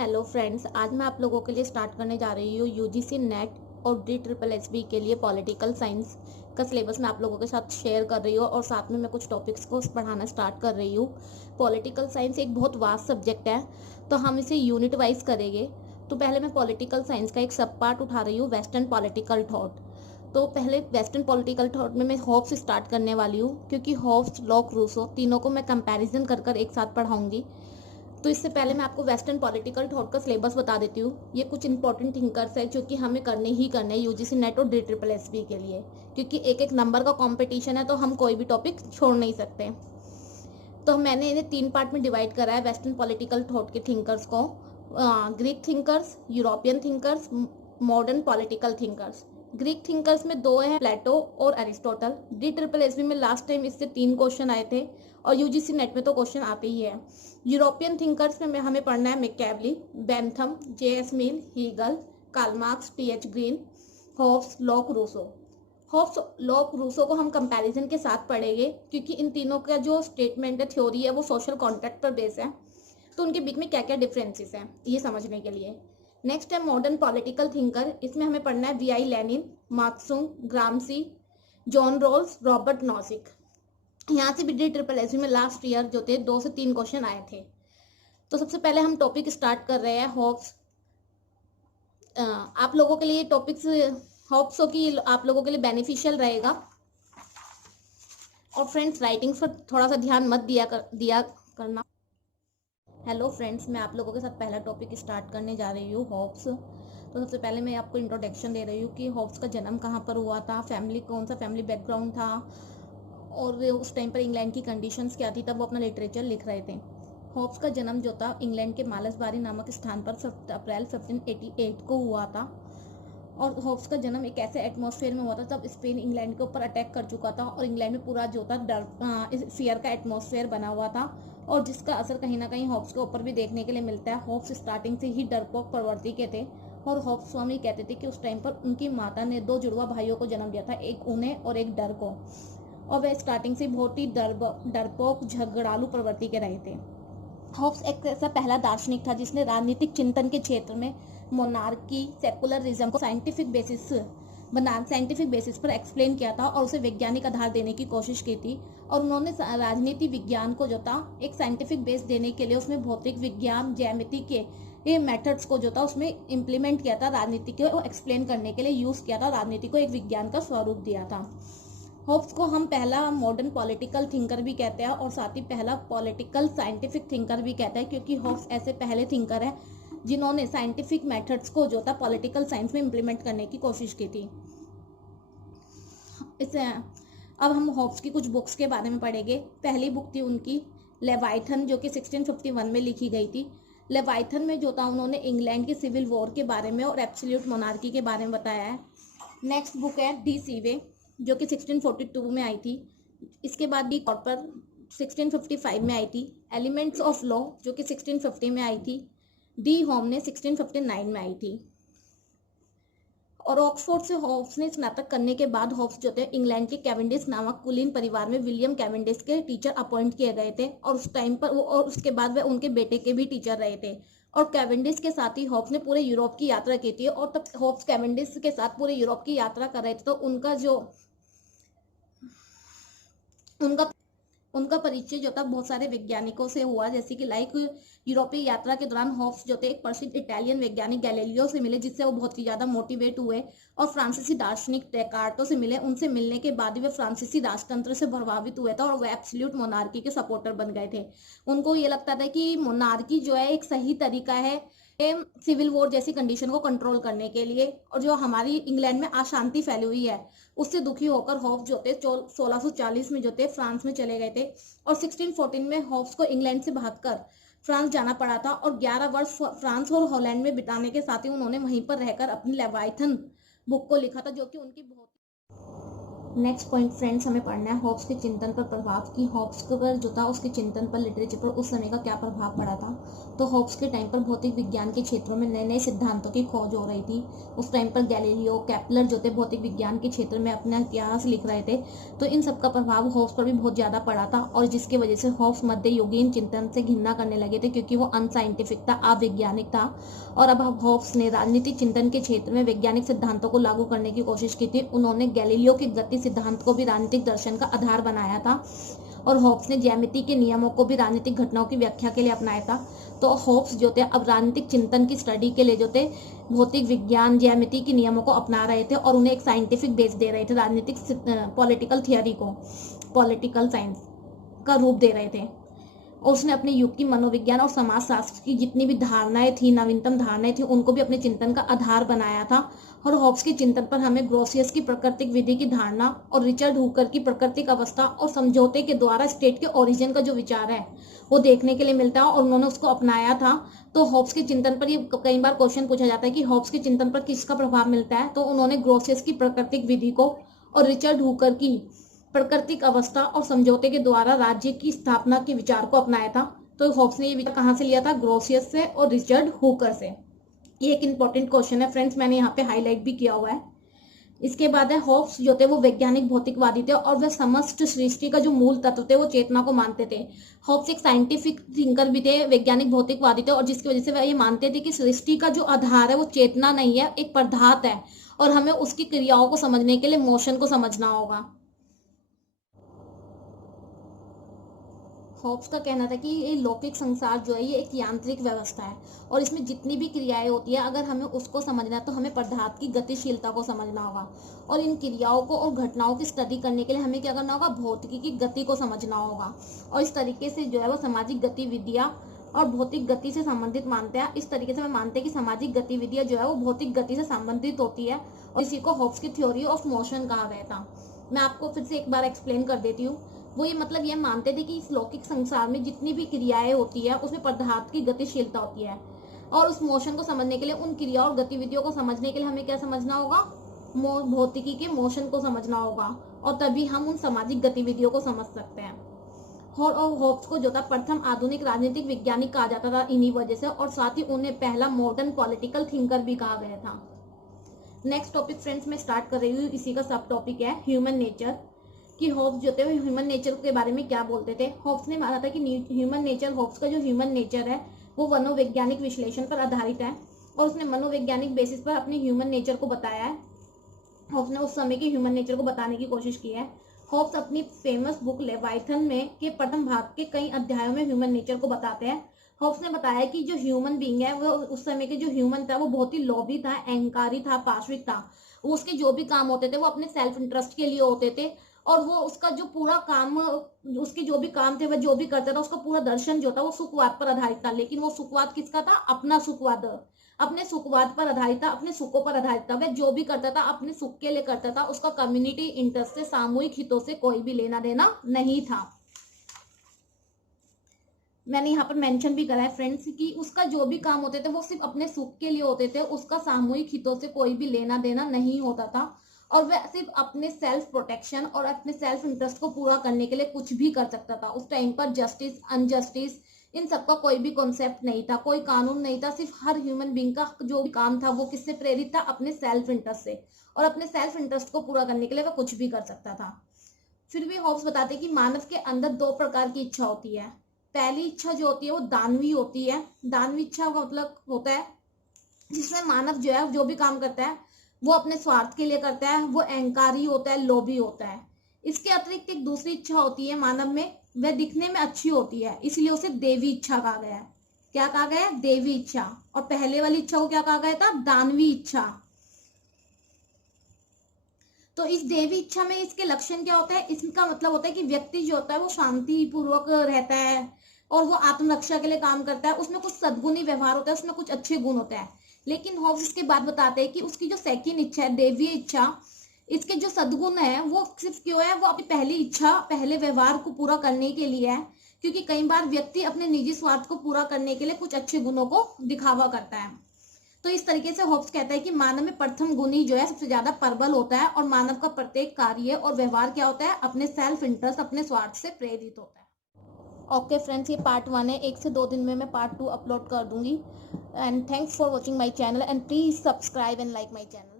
Hello friends, आज मैं आप लोगों के लिए स्टार्ट करने जा रही हूँ यूजीसी नेट और DSSS के लिए पॉलिटिकल साइंस का सिलेबस मैं आप लोगों के साथ शेयर कर रही हूँ और साथ में मैं कुछ टॉपिक्स को पढ़ाना स्टार्ट कर रही हूँ। पॉलिटिकल साइंस एक बहुत वास्ट सब्जेक्ट है, तो हम इसे यूनिट वाइज करेंगे। तो पहले मैं पॉलिटिकल साइंस का एक सब पार्ट उठा रही हूँ, वेस्टर्न पॉलिटिकल थॉट। तो पहले वेस्टर्न पॉलिटिकल थॉट में मैं हॉब्स स्टार्ट करने वाली हूँ, क्योंकि हॉब्स, लॉक, रूसो तीनों को मैं कंपैरिजन कर कर एक साथ पढ़ाऊंगी। तो इससे पहले मैं आपको वेस्टर्न पॉलिटिकल थॉट का सिलेबस बता देती हूँ। ये कुछ इंपॉर्टेंट थिंकर्स है जो कि हमें करने ही करने हैं यूजीसी नेट और DSSS के लिए, क्योंकि एक एक नंबर का कंपटीशन है, तो हम कोई भी टॉपिक छोड़ नहीं सकते। तो मैंने इन्हें 3 पार्ट में डिवाइड करा है वेस्टर्न पॉलिटिकल थॉट के थिंकर्स को। Greek thinkers, European thinkers, modern political thinkers. Greek thinkers में 2 हैं, प्लेटो और एरिस्टोटल। DSSS में लास्ट टाइम इससे 3 क्वेश्चन आए थे और यूजीसी नेट में तो क्वेश्चन आते ही है। यूरोपियन थिंकर्स में हमें पढ़ना है Machiavelli, Bentham, JS Mill, Hegel, Karl Marx, TH Green, Hobbes, Locke, Rousseau. Hobbes, Locke, Rousseau को हम कंपैरिजन के साथ पढ़ेंगे, क्योंकि इन तीनों का जो स्टेटमेंट है, थ्योरी है, वो सोशल कॉन्ट्रैक्ट पर बेस है। तो उनके बीच में क्या क्या डिफरेंसेस हैं ये समझने के लिए। नेक्स्ट है मॉडर्न पॉलिटिकल थिंकर। इसमें हमें पढ़ना है VI लेनिन, मार्क्सुंग, Gramsci, John Rawls, Robert Nozick. यहाँ से भी DSSS में लास्ट ईयर जो थे 2 से 3 क्वेश्चन आए थे। तो सबसे पहले हम टॉपिक स्टार्ट कर रहे हैं हॉब्स। आप लोगों के लिए टॉपिक्स हॉब्स की आप लोगों के लिए बेनिफिशियल रहेगा। और फ्रेंड्स, राइटिंग्स पर थोड़ा सा ध्यान मत दिया करना। हेलो फ्रेंड्स, मैं आप लोगों के साथ पहला टॉपिक स्टार्ट करने जा रही हूँ, हॉब्स। तो सबसे पहले मैं आपको इंट्रोडक्शन दे रही हूँ कि हॉब्स का जन्म कहाँ पर हुआ था, फैमिली कौन सा फैमिली बैकग्राउंड था, और उस टाइम पर इंग्लैंड की कंडीशंस क्या थी, तब वो अपना लिटरेचर लिख रहे थे। हॉब्स का जन्म जो था इंग्लैंड के मालसबारी नामक स्थान पर 7 अप्रैल 1588 को हुआ था। और हॉब्स का जन्म एक ऐसे एटमॉस्फेयर में हुआ था जब स्पेन इंग्लैंड के ऊपर अटैक कर चुका था और इंग्लैंड में पूरा जो था डर, फियर का एटमॉस्फेयर बना हुआ था, और जिसका असर कहीं ना कहीं हॉब्स के ऊपर भी देखने के लिए मिलता है। हॉब्स स्टार्टिंग से ही डरपोक प्रवृत्ति के थे, और हॉब्स स्वामी कहते थे कि उस टाइम पर उनकी माता ने 2 जुड़वा भाइयों को जन्म दिया था, एक उन्हें और एक डर को, और वह स्टार्टिंग से बहुत ही डरपोक झगड़ालू प्रवृत्ति के रहे थे। हॉब्स एक ऐसा पहला दार्शनिक था जिसने राजनीतिक चिंतन के क्षेत्र में मोनार्की, सेकुलरिज्म को साइंटिफिक बेसिस पर एक्सप्लेन किया था और उसे वैज्ञानिक आधार देने की कोशिश की थी। और उन्होंने राजनीति विज्ञान को जो था एक साइंटिफिक बेस देने के लिए उसमें भौतिक विज्ञान, ज्यामिति के ये मेथड्स को जो था उसमें इम्प्लीमेंट किया था, राजनीति को एक्सप्लेन करने के लिए यूज किया था, राजनीति को एक विज्ञान का स्वरूप दिया था। हॉब्स को हम पहला मॉडर्न पॉलिटिकल थिंकर भी कहते हैं और साथ ही पहला पॉलिटिकल साइंटिफिक थिंकर भी कहते हैं, क्योंकि हॉब्स ऐसे पहले थिंकर हैं जिन्होंने साइंटिफिक मेथड्स को जो था पॉलिटिकल साइंस में इम्प्लीमेंट करने की कोशिश की थी। इसे अब हम हॉब्स की कुछ बुक्स के बारे में पढ़ेंगे। पहली बुक थी उनकी लेवाइथन, जो कि 1651 में लिखी गई थी। लेवाइथन में जो था उन्होंने इंग्लैंड के सिविल वॉर के बारे में और एब्सोल्यूट मोनार्की के बारे में बताया है। नेक्स्ट बुक है डी सीवे, जो कि 1642 में आई थी। इसके बाद डी कॉर्पर 1655 में आई थी। एलिमेंट्स ऑफ लॉ, जो कि 1650 में आई थी। डी होम ने 1659 में आई थी। और ऑक्सफोर्ड से हॉब्स ने स्नातक करने के बाद हॉब्स जो थे इंग्लैंड के कैवेंडिश नामक कुलीन परिवार में विलियम कैवेंडिश के टीचर अपॉइंट किए गए थे, और उस टाइम पर वो, और उसके बाद वह उनके बेटे के भी टीचर रहे थे। और कैवेंडिश के साथ ही हॉब्स ने पूरे यूरोप की यात्रा की थी, और तब हॉब्स कैवेंडिश के साथ पूरे यूरोप की यात्रा कर रहे थे, तो उनका परिचय जो था बहुत सारे वैज्ञानिकों से हुआ, जैसे कि यूरोपीय यात्रा के दौरान हॉब्स जो थे एक प्रसिद्ध इटालियन वैज्ञानिक गैलीलियो से मिले, जिससे वो बहुत ही ज्यादा मोटिवेट हुए, और फ्रांसीसी दार्शनिक डेकार्टो से मिले। उनसे मिलने के बाद ही वे फ्रांसीसी राजतंत्र से प्रभावित हुए थे और वे एब्सोल्यूट मोनार्की के सपोर्टर बन गए थे। उनको ये लगता था कि मोनार्की जो है एक सही तरीका है सिविल वॉर जैसी कंडीशन को कंट्रोल करने के लिए, और जो हमारी इंग्लैंड में अशांति फैली हुई है उससे दुखी होकर हॉब्स जो थे 1640 में जो थे फ्रांस में चले गए थे, और 1614 में हॉब्स को इंग्लैंड से भागकर फ्रांस जाना पड़ा था, और 11 वर्ष फ्रांस और हॉलैंड में बिताने के साथ ही उन्होंने वहीं पर रहकर अपनी लेवाइथन बुक को लिखा था, जो कि उनकी बहुत नेक्स्ट पॉइंट फ्रेंड्स हमें पढ़ना है हॉब्स के चिंतन पर प्रभाव, की हॉब्स पर जो था उसके चिंतन पर, लिटरेचर पर उस समय का क्या प्रभाव पड़ा था। तो हॉब्स के टाइम पर भौतिक विज्ञान के क्षेत्रों में नए नए सिद्धांतों की खोज हो रही थी। उस टाइम पर गैलीलियो, केपलर जो थे भौतिक विज्ञान के क्षेत्र में अपना इतिहास लिख रहे थे। तो इन सब का प्रभाव हॉब्स पर भी बहुत ज्यादा पड़ा था, और जिसकी वजह से हॉब्स मध्ययुगीन चिंतन से घृणा करने लगे थे, क्योंकि वो अनसाइंटिफिक था, अवैज्ञानिक था। और अब हॉब्स ने राजनीतिक चिंतन के क्षेत्र में वैज्ञानिक सिद्धांतों को लागू करने की कोशिश की थी। उन्होंने गैलीलियो के गति सिद्धांत को भी राजनीतिक दर्शन का आधार बनाया था, और हॉब्स ने ज्यामिति के नियमों को भी राजनीतिक घटनाओं की व्याख्या के लिए अपनाया था। तो हॉब्स जो थे अब राजनीतिक चिंतन की स्टडी के लिए जो थे भौतिक विज्ञान, ज्यामिति के नियमों को अपना रहे थे, और उन्हें एक साइंटिफिक बेस दे रहे थे, राजनीतिक पॉलिटिकल थियोरी को, पॉलिटिकल साइंस का रूप दे रहे थे। और उसने अपने युग की मनोविज्ञान और समाजशास्त्र की जितनी भी धारणाएं थी, नवीनतम धारणाएं थी, उनको भी अपने चिंतन का आधार बनाया था। और हॉब्स के चिंतन पर हमें ग्रोसियस की प्राकृतिक विधि की धारणा और रिचर्ड हुकर की प्राकृतिक अवस्था और समझौते के द्वारा स्टेट के ओरिजिन का जो विचार है वो देखने के लिए मिलता है, और उन्होंने उसको अपनाया था। तो हॉब्स के चिंतन पर ये कई बार क्वेश्चन पूछा जाता है कि हॉब्स के चिंतन पर किसका प्रभाव मिलता है। तो उन्होंने ग्रोसियस की प्राकृतिक विधि को और रिचर्ड हुकर की प्राकृतिक अवस्था और समझौते के द्वारा राज्य की स्थापना के विचार को अपनाया था। तो हॉब्स ने ये विचार कहाँ से लिया था? ग्रोसियस से और रिचर्ड हुकर से। ये एक इंपॉर्टेंट क्वेश्चन है फ्रेंड्स, मैंने यहाँ पे हाईलाइट भी किया हुआ है। इसके बाद है हॉब्स जो थे वो वैज्ञानिक भौतिकवादी थे, और वह समस्त सृष्टि का जो मूल तत्व थे वो चेतना को मानते थे। हॉब्स एक साइंटिफिक थिंकर भी थे, वैज्ञानिक भौतिकवादी थे, और जिसकी वजह से वह ये मानते थे कि सृष्टि का जो आधार है वो चेतना नहीं है, एक पदार्थ है, और हमें उसकी क्रियाओं को समझने के लिए मोशन को समझना होगा। हॉब्स का कहना था कि ये लौकिक संसार जो है ये एक यांत्रिक व्यवस्था है, और इसमें जितनी भी क्रियाएं होती है अगर हमें उसको समझना है तो हमें पदार्थ की गतिशीलता को समझना होगा, और इन क्रियाओं को और घटनाओं की स्टडी करने के लिए हमें क्या करना होगा? भौतिकी की गति को समझना होगा। और इस तरीके से जो है वो सामाजिक गतिविधियां और भौतिक गति से संबंधित मानते हैं। इस तरीके से हम मानते हैं कि सामाजिक गतिविधियां जो है वो भौतिक गति से संबंधित होती है, और इसी को हॉब्स की थ्योरी ऑफ मोशन कहा गया था। मैं आपको फिर से एक बार एक्सप्लेन कर देती हूँ। वो ये मतलब ये मानते थे कि इस लौकिक संसार में जितनी भी क्रियाएं होती है उसमें पदार्थ की गतिशीलता होती है, और उस मोशन को समझने के लिए, उन क्रिया और गतिविधियों को समझने के लिए हमें क्या समझना होगा? भौतिकी के मोशन को समझना होगा, और तभी हम उन सामाजिक गतिविधियों को समझ सकते हैं। और हॉब्स को जो था प्रथम आधुनिक राजनीतिक वैज्ञानिक कहा जाता था इन्हीं वजह से, और साथ ही उन्हें पहला मॉडर्न पॉलिटिकल थिंकर भी कहा गया था। नेक्स्ट टॉपिक फ्रेंड्स मैं स्टार्ट कर रही हूँ, इसी का सब टॉपिक है ह्यूमन नेचर। कि हॉब्स जो थे वो ह्यूमन नेचर के बारे में क्या बोलते थे। हॉब्स ने माना था कि ह्यूमन नेचर, हॉब्स का जो ह्यूमन नेचर है वो मनोवैज्ञानिक विश्लेषण पर आधारित है, और उसने मनोवैज्ञानिक बेसिस पर अपने ह्यूमन नेचर को बताया है। हॉब्स ने उस समय के ह्यूमन नेचर को बताने की कोशिश की है। हॉब्स अपनी फेमस बुक लेवाइथन में के प्रथम भाग के कई अध्यायों में ह्यूमन नेचर को बताते हैं। हॉब्स ने बताया कि जो ह्यूमन बीइंग है वो उस समय के जो ह्यूमन था वो बहुत ही लोभी था, अहंकारी था, पाशविक था। उसके जो भी काम होते थे वो अपने सेल्फ इंटरेस्ट के लिए होते थे, और वो उसका जो पूरा काम, उसके जो भी काम थे वह जो भी करता था उसका पूरा दर्शन जो था वो सुखवाद पर आधारित था। लेकिन वो सुखवाद किसका था? अपना सुखवाद, अपने सुखवाद पर आधारित था, अपने सुखों पर आधारित था। वह जो भी करता था अपने सुख के लिए करता था, उसका कम्युनिटी इंटरेस्ट से, सामूहिक हितों से कोई भी लेना देना नहीं था। मैंने यहाँ पर मेंशन भी करा है फ्रेंड्स कि उसका जो भी काम होते थे वो सिर्फ अपने सुख के लिए होते थे, उसका सामूहिक हितों से कोई भी लेना देना नहीं होता था, और वह सिर्फ अपने सेल्फ प्रोटेक्शन और अपने सेल्फ इंटरेस्ट को पूरा करने के लिए कुछ भी कर सकता था। उस टाइम पर जस्टिस, अनजस्टिस, इन सबका कोई भी कॉन्सेप्ट नहीं था, कोई कानून नहीं था। सिर्फ हर ह्यूमन बीइंग का जो भी काम था वो किससे प्रेरित था? अपने सेल्फ इंटरेस्ट से, और अपने सेल्फ इंटरेस्ट को पूरा करने के लिए वह कुछ भी कर सकता था। फिर भी हॉब्स बताते कि मानव के अंदर दो प्रकार की इच्छा होती है। पहली इच्छा जो होती है वो दानवी होती है। दानवी इच्छा का मतलब होता है जिसमें मानव जो है जो भी काम करता है वो अपने स्वार्थ के लिए करता है, वो अहंकारी होता है, लोभी होता है। इसके अतिरिक्त एक दूसरी इच्छा होती है मानव में, वह दिखने में अच्छी होती है, इसलिए उसे देवी इच्छा कहा गया है। क्या कहा गया है? देवी इच्छा। और पहले वाली इच्छा को क्या कहा गया था? दानवी इच्छा। तो इस देवी इच्छा में इसके लक्षण क्या होता है? इसका मतलब होता है कि व्यक्ति जो होता है वो शांति पूर्वक रहता है, और वो आत्मरक्षा के लिए काम करता है, उसमें कुछ सद्गुणी व्यवहार होता है, उसमें कुछ अच्छे गुण होते हैं। लेकिन हॉब्स इसके बाद बताते हैं कि उसकी जो सेकंड इच्छा है, देवी इच्छा, इसके जो सद्गुण है वो सिर्फ क्यों है? वो अपनी पहली इच्छा, पहले व्यवहार को पूरा करने के लिए है, क्योंकि कई बार व्यक्ति अपने निजी स्वार्थ को पूरा करने के लिए कुछ अच्छे गुणों को दिखावा करता है। तो इस तरीके से होब्स कहता है कि मानव में प्रथम गुण ही जो है सबसे ज्यादा प्रबल होता है और मानव का प्रत्येक कार्य और व्यवहार क्या होता है, अपने सेल्फ इंटरेस्ट, अपने स्वार्थ से प्रेरित होता है। ओके फ्रेंड्स, ये पार्ट 1 है। 1 से 2 दिन में मैं पार्ट 2 अपलोड कर दूंगी। And thanks for watching my channel and please subscribe and like my channel.